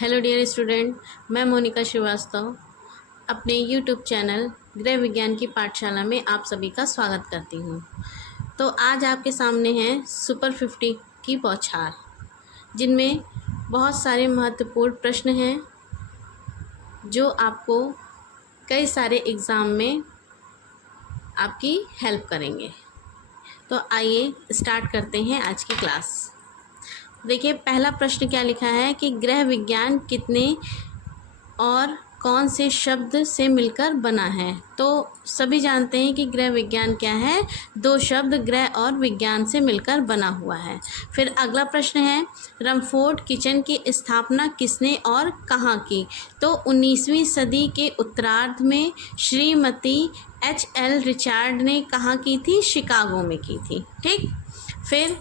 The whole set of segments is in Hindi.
हेलो डियर स्टूडेंट, मैं मोनिका श्रीवास्तव अपने यूट्यूब चैनल गृह विज्ञान की पाठशाला में आप सभी का स्वागत करती हूँ। तो आज आपके सामने है सुपर 50 की बौछार, जिनमें बहुत सारे महत्वपूर्ण प्रश्न हैं जो आपको कई सारे एग्ज़ाम में आपकी हेल्प करेंगे। तो आइए स्टार्ट करते हैं आज की क्लास। देखिए, पहला प्रश्न क्या लिखा है कि गृह विज्ञान कितने और कौन से शब्द से मिलकर बना है। तो सभी जानते हैं कि गृह विज्ञान क्या है, दो शब्द गृह और विज्ञान से मिलकर बना हुआ है। फिर अगला प्रश्न है, रमफोर्ड किचन की स्थापना किसने और कहाँ की। तो 19वीं सदी के उत्तरार्ध में श्रीमती H.L. रिचार्ड ने कहाँ की थी, शिकागो में की थी। ठीक। फिर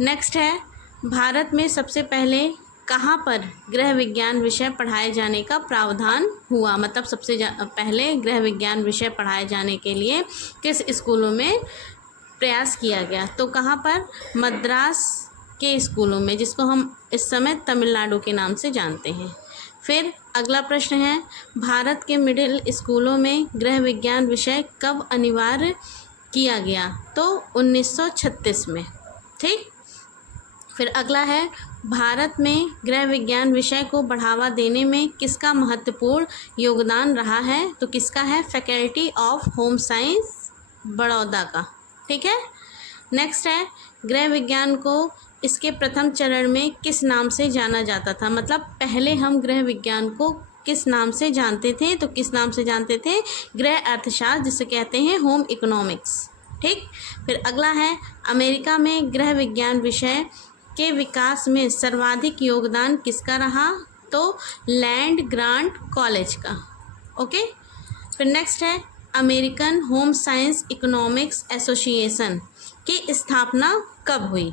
नेक्स्ट है, भारत में सबसे पहले कहाँ पर गृह विज्ञान विषय पढ़ाए जाने का प्रावधान हुआ, मतलब सबसे पहले गृह विज्ञान विषय पढ़ाए जाने के लिए किस स्कूलों में प्रयास किया गया। तो कहाँ पर, मद्रास के स्कूलों में, जिसको हम इस समय तमिलनाडु के नाम से जानते हैं। फिर अगला प्रश्न है, भारत के मिडिल स्कूलों में गृह विज्ञान विषय कब अनिवार्य किया गया। तो 1936 में। ठीक। फिर अगला है, भारत में गृह विज्ञान विषय को बढ़ावा देने में किसका महत्वपूर्ण योगदान रहा है। तो किसका है, faculty of home science, Baroda का। ठीक है। नेक्स्ट है, गृह विज्ञान को इसके प्रथम चरण में किस नाम से जाना जाता था, मतलब पहले हम गृह विज्ञान को किस नाम से जानते थे। तो किस नाम से जानते थे, गृह अर्थशास्त्र, जिसे कहते हैं होम इकोनॉमिक्स। ठीक। फिर अगला है, अमेरिका में गृह विज्ञान विषय के विकास में सर्वाधिक योगदान किसका रहा। तो लैंड ग्रांट कॉलेज का। ओके। फिर नेक्स्ट है, American home science economics association की स्थापना कब हुई,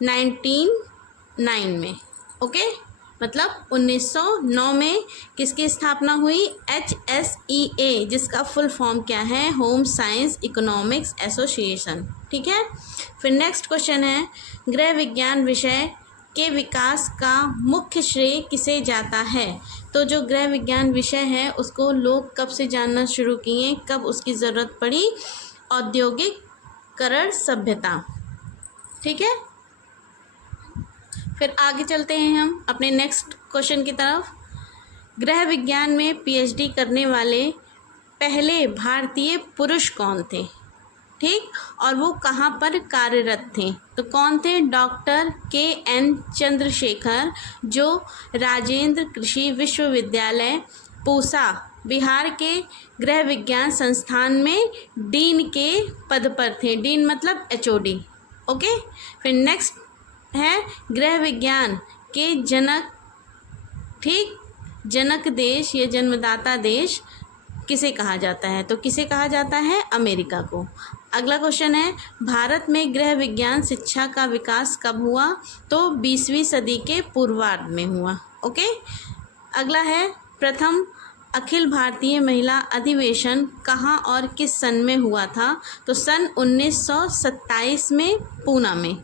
1909 में। ओके, मतलब 1909 में किसकी स्थापना हुई, HSEA, जिसका फुल फॉर्म क्या है, होम साइंस इकोनॉमिक्स एसोसिएशन। ठीक है। फिर नेक्स्ट क्वेश्चन है, गृह विज्ञान विषय के विकास का मुख्य श्रेय किसे जाता है। तो जो गृह विज्ञान विषय है उसको लोग कब से जानना शुरू किए, कब उसकी ज़रूरत पड़ी, औद्योगिकरण सभ्यता। ठीक है। फिर आगे चलते हैं हम अपने नेक्स्ट क्वेश्चन की तरफ। गृह विज्ञान में PhD करने वाले पहले भारतीय पुरुष कौन थे। ठीक। और वो कहाँ पर कार्यरत थे। तो कौन थे, डॉक्टर KN चंद्रशेखर, जो राजेंद्र कृषि विश्वविद्यालय पूसा, बिहार के गृह विज्ञान संस्थान में डीन के पद पर थे। डीन मतलब HOD। ओके। फिर नेक्स्ट है, गृह विज्ञान के जनक, ठीक, जनक देश या जन्मदाता देश किसे कहा जाता है। तो किसे कहा जाता है, अमेरिका को। अगला क्वेश्चन है, भारत में गृह विज्ञान शिक्षा का विकास कब हुआ। तो 20वीं सदी के पूर्वार्ध में हुआ। ओके। अगला है, प्रथम अखिल भारतीय महिला अधिवेशन कहाँ और किस सन में हुआ था। तो सन 1927 में, पूना में।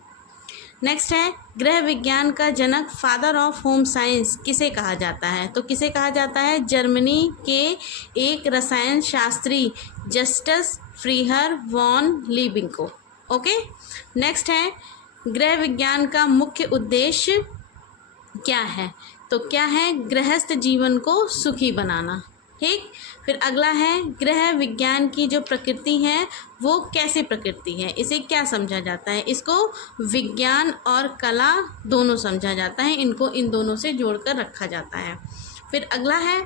नेक्स्ट है, गृह विज्ञान का जनक, फादर ऑफ होम साइंस किसे कहा जाता है। तो किसे कहा जाता है, जर्मनी के एक रसायन शास्त्री जस्टस फ्रीहर वॉन लीबिंग को। ओके। नेक्स्ट है, गृह विज्ञान का मुख्य उद्देश्य क्या है। तो क्या है, गृहस्थ जीवन को सुखी बनाना। ठीक। फिर अगला है, गृह विज्ञान की जो प्रकृति है वो कैसे प्रकृति है, इसे क्या समझा जाता है। इसको विज्ञान और कला दोनों समझा जाता है, इनको इन दोनों से जोड़कर रखा जाता है। फिर अगला है,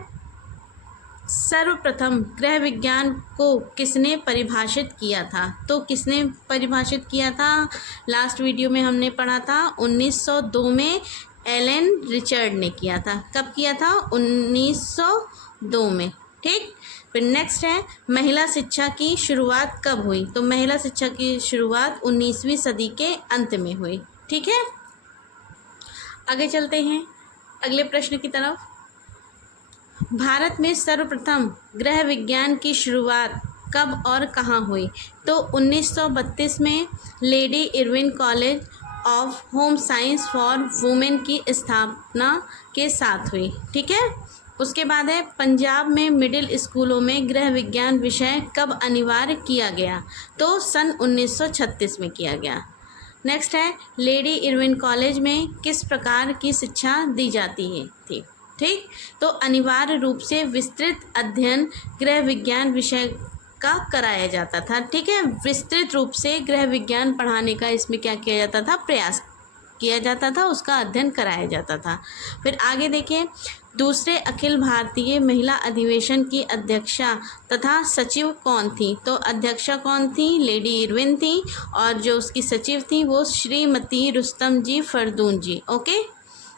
सर्वप्रथम गृह विज्ञान को किसने परिभाषित किया था। तो किसने परिभाषित किया था, लास्ट वीडियो में हमने पढ़ा था, 1902 में एलन रिचर्ड ने किया था। कब किया था, 1902 में। ठीक। फिर नेक्स्ट है, महिला शिक्षा की शुरुआत कब हुई। तो महिला शिक्षा की शुरुआत 19वीं सदी के अंत में हुई। ठीक है। आगे चलते हैं अगले प्रश्न की तरफ। भारत में सर्वप्रथम गृह विज्ञान की शुरुआत कब और कहाँ हुई। तो 1932 में lady Irwin college, of home science for women की स्थापना के साथ हुई। ठीक है, उसके बाद है पंजाब में मिडिल स्कूलों में गृह विज्ञान विषय कब अनिवार्य किया गया, तो सन 1936 में किया गया। नेक्स्ट है लेडी इरविन कॉलेज में किस प्रकार की शिक्षा दी जाती है थी। ठीक, तो अनिवार्य रूप से विस्तृत अध्ययन गृह विज्ञान विषय का कराया जाता था। ठीक है, विस्तृत रूप से गृह विज्ञान पढ़ाने का इसमें क्या किया जाता था, प्रयास किया जाता था, उसका अध्ययन कराया जाता था। फिर आगे देखिए, दूसरे अखिल भारतीय महिला अधिवेशन की अध्यक्षा तथा सचिव कौन थी, तो अध्यक्षा कौन थी, लेडी इरविन थी, और जो उसकी सचिव थी वो श्रीमती रुस्तम जी फरदून जी। ओके,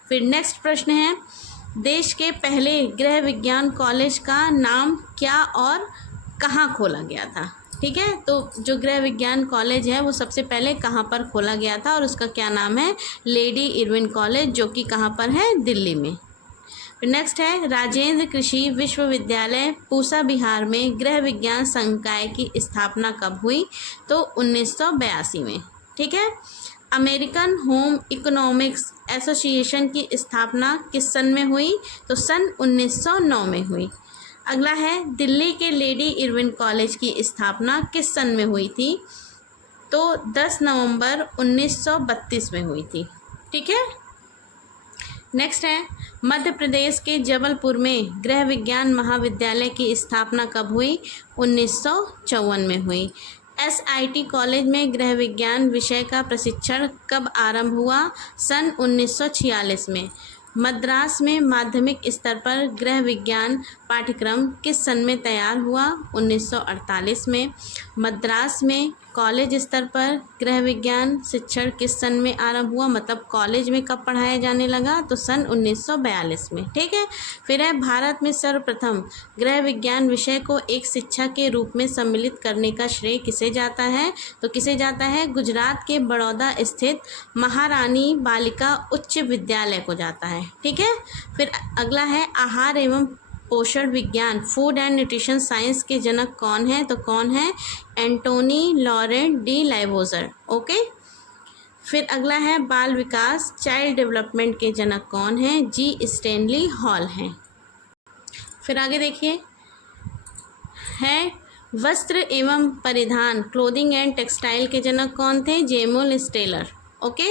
फिर नेक्स्ट प्रश्न है देश के पहले गृह विज्ञान कॉलेज का नाम क्या और कहाँ खोला गया था। ठीक है, तो जो गृह विज्ञान कॉलेज है वो सबसे पहले कहाँ पर खोला गया था और उसका क्या नाम है, लेडी इरविन कॉलेज, जो कि कहाँ पर है, दिल्ली में। नेक्स्ट है राजेंद्र कृषि विश्वविद्यालय पूसा बिहार में गृह विज्ञान संकाय की स्थापना कब हुई, तो 1982 में। ठीक है, अमेरिकन होम इकोनॉमिक्स एसोसिएशन की स्थापना किस सन में हुई, तो सन 1909 में हुई। अगला है दिल्ली के लेडी इरविन कॉलेज की स्थापना किस सन में हुई थी, तो 10 नवंबर 1932 में हुई थी। ठीक है, नेक्स्ट है मध्य प्रदेश के जबलपुर में गृह विज्ञान महाविद्यालय की स्थापना कब हुई, 1954 में हुई। SIT कॉलेज में गृह विज्ञान विषय का प्रशिक्षण कब आरंभ हुआ, सन 1946 में। मद्रास में माध्यमिक स्तर पर गृह विज्ञान पाठ्यक्रम किस सन में तैयार हुआ, 1948 में। मद्रास में कॉलेज स्तर पर गृह विज्ञान शिक्षण किस सन में आरंभ हुआ, मतलब कॉलेज में कब पढ़ाया जाने लगा, तो सन 1942 में। ठीक है, फिर है भारत में सर्वप्रथम गृह विज्ञान विषय को एक शिक्षा के रूप में सम्मिलित करने का श्रेय किसे जाता है, तो किसे जाता है, गुजरात के बड़ौदा स्थित महारानी बालिका उच्च विद्यालय को जाता है। ठीक है, फिर अगला है आहार एवं पोषण विज्ञान फूड एंड न्यूट्रिशन साइंस के जनक कौन है, तो कौन है, एंटोनी लॉरेंट डी लाइवोजर। ओके, फिर अगला है बाल विकास चाइल्ड डेवलपमेंट के जनक कौन है, जी स्टैनली हॉल हैं। फिर आगे देखिए है वस्त्र एवं परिधान क्लोथिंग एंड टेक्सटाइल के जनक कौन थे, जेमुल स्टेलर। ओके,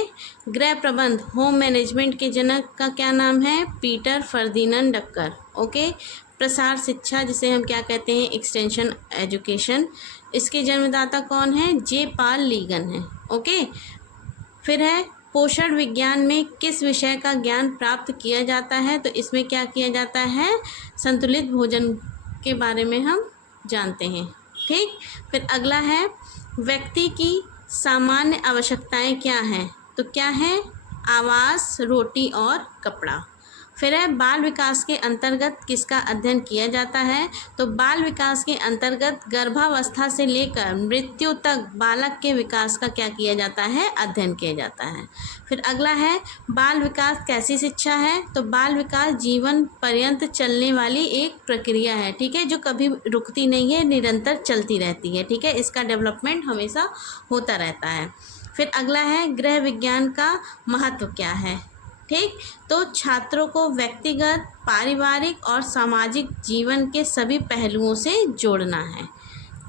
गृह प्रबंध होम मैनेजमेंट के जनक का क्या नाम है, पीटर फर्दिनंड डक्कर। ओके, प्रसार शिक्षा जिसे हम क्या कहते हैं, एक्सटेंशन एजुकेशन, इसके जन्मदाता कौन है, जे पाल लीगन है। ओके, फिर है पोषण विज्ञान में किस विषय का ज्ञान प्राप्त किया जाता है, तो इसमें क्या किया जाता है, संतुलित भोजन के बारे में हम जानते हैं। ठीक, फिर अगला है व्यक्ति की सामान्य आवश्यकताएं क्या हैं, तो क्या है, आवास, रोटी और कपड़ा। फिर है बाल विकास के अंतर्गत किसका अध्ययन किया जाता है, तो बाल विकास के अंतर्गत गर्भावस्था से लेकर मृत्यु तक बालक के विकास का क्या किया जाता है, अध्ययन किया जाता है। फिर अगला है बाल विकास कैसी शिक्षा है, तो बाल विकास जीवन पर्यंत चलने वाली एक प्रक्रिया है। ठीक है, जो कभी रुकती नहीं है, निरंतर चलती रहती है। ठीक है, इसका डेवलपमेंट हमेशा होता रहता है। फिर अगला है गृह विज्ञान का महत्व क्या है। ठीक, तो छात्रों को व्यक्तिगत, पारिवारिक और सामाजिक जीवन के सभी पहलुओं से जोड़ना है।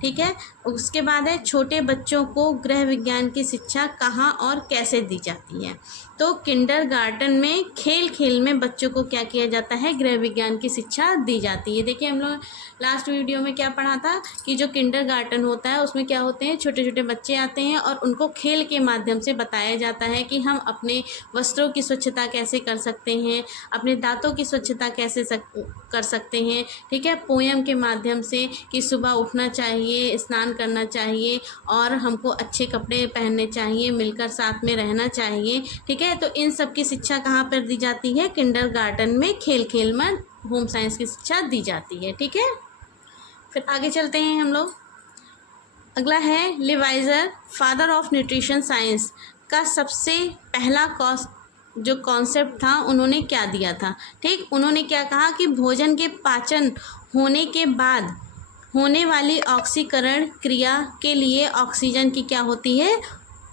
ठीक है, उसके बाद है छोटे बच्चों को गृह विज्ञान की शिक्षा कहाँ और कैसे दी जाती है, तो किंडरगार्टन में खेल खेल में बच्चों को क्या किया जाता है, गृह विज्ञान की शिक्षा दी जाती है। देखिए हम लोग लास्ट वीडियो में क्या पढ़ा था कि जो किंडरगार्टन होता है उसमें क्या होते हैं, छोटे छोटे बच्चे आते हैं और उनको खेल के माध्यम से बताया जाता है कि हम अपने वस्त्रों की स्वच्छता कैसे कर सकते हैं, अपने दांतों की स्वच्छता कैसे कर सकते हैं। ठीक है, पोयम के माध्यम से कि सुबह उठना चाहिए, स्नान करना चाहिए और हमको अच्छे कपड़े पहनने चाहिए, मिलकर साथ में रहना चाहिए। ठीक है, तो इन सब की शिक्षा कहाँ पर दी जाती है, किंडरगार्टन में खेल खेल में होम साइंस की शिक्षा दी जाती है। ठीक है, फिर आगे चलते हैं हम लोग। अगला है लिवाइजर फादर ऑफ न्यूट्रिशन साइंस का सबसे पहला जो कॉन्सेप्ट था उन्होंने क्या दिया था। ठीक, उन्होंने क्या कहा कि भोजन के पाचन होने के बाद होने वाली ऑक्सीकरण क्रिया के लिए ऑक्सीजन की क्या होती है,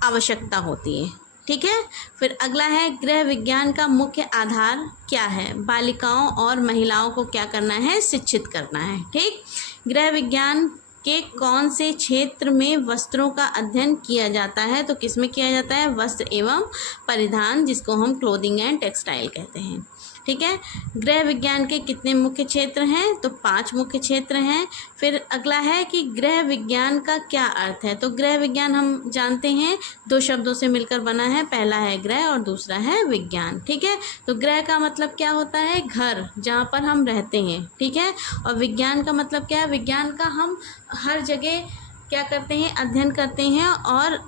आवश्यकता होती है। ठीक है। फिर अगला है गृह विज्ञान का मुख्य आधार क्या है? बालिकाओं और महिलाओं को क्या करना है? शिक्षित करना है। ठीक। गृह विज्ञान के कौन से क्षेत्र में वस्त्रों का अध्ययन किया जाता है? तो किस में किया जाता है? वस्त्र एवं परिधान, जिसको हम क्लोथिंग एंड टेक्सटाइल कहते हैं। ठीक है। गृह विज्ञान के कितने मुख्य क्षेत्र हैं? तो 5 मुख्य क्षेत्र हैं। फिर अगला है कि गृह विज्ञान का क्या अर्थ है? तो गृह विज्ञान हम जानते हैं 2 शब्दों से मिलकर बना है, पहला है गृह और दूसरा है विज्ञान। ठीक है। तो गृह का मतलब क्या होता है? घर, जहाँ पर हम रहते हैं। ठीक है। और विज्ञान का मतलब क्या है? विज्ञान का हम हर जगह क्या करते हैं? अध्ययन करते हैं। और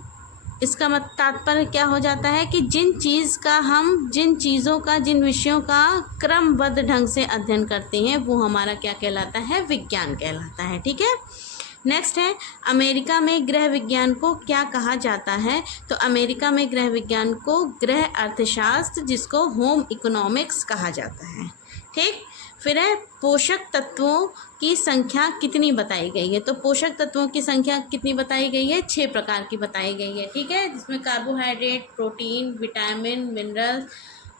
इसका तात्पर्य क्या हो जाता है कि जिन चीज़ों का, जिन विषयों का क्रमबद्ध ढंग से अध्ययन करते हैं वो हमारा क्या कहलाता है? विज्ञान कहलाता है। ठीक है। नेक्स्ट है अमेरिका में गृह विज्ञान को क्या कहा जाता है? तो अमेरिका में गृह विज्ञान को गृह अर्थशास्त्र, जिसको होम इकोनॉमिक्स कहा जाता है। ठीक। फिर है पोषक तत्वों की संख्या कितनी बताई गई है? तो पोषक तत्वों की संख्या कितनी बताई गई है? 6 प्रकार की बताई गई है। ठीक है। जिसमें कार्बोहाइड्रेट, प्रोटीन, विटामिन, मिनरल्स,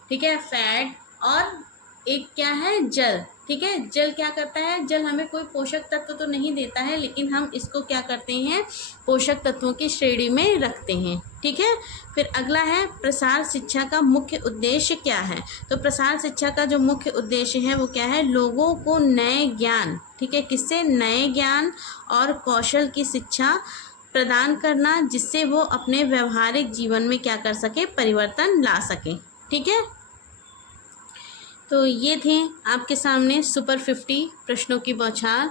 ठीक है, फैट, और एक क्या है? जल। ठीक है। जल क्या करता है? जल हमें कोई पोषक तत्व तो नहीं देता है, लेकिन हम इसको क्या करते हैं? पोषक तत्वों की श्रेणी में रखते हैं। ठीक है। फिर अगला है प्रसार शिक्षा का मुख्य उद्देश्य क्या है? तो प्रसार शिक्षा का जो मुख्य उद्देश्य है वो क्या है? लोगों को नए ज्ञान, ठीक है, किससे? नए ज्ञान और कौशल की शिक्षा प्रदान करना, जिससे वो अपने व्यवहारिक जीवन में क्या कर सके? परिवर्तन ला सके। ठीक है। तो ये थे आपके सामने सुपर 50 प्रश्नों की बौछार।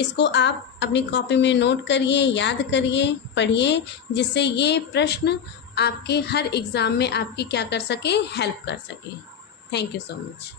इसको आप अपनी कॉपी में नोट करिए, याद करिए, पढ़िए, जिससे ये प्रश्न आपके हर एग्ज़ाम में आपकी क्या कर सके? हेल्प कर सके। Thank you so much.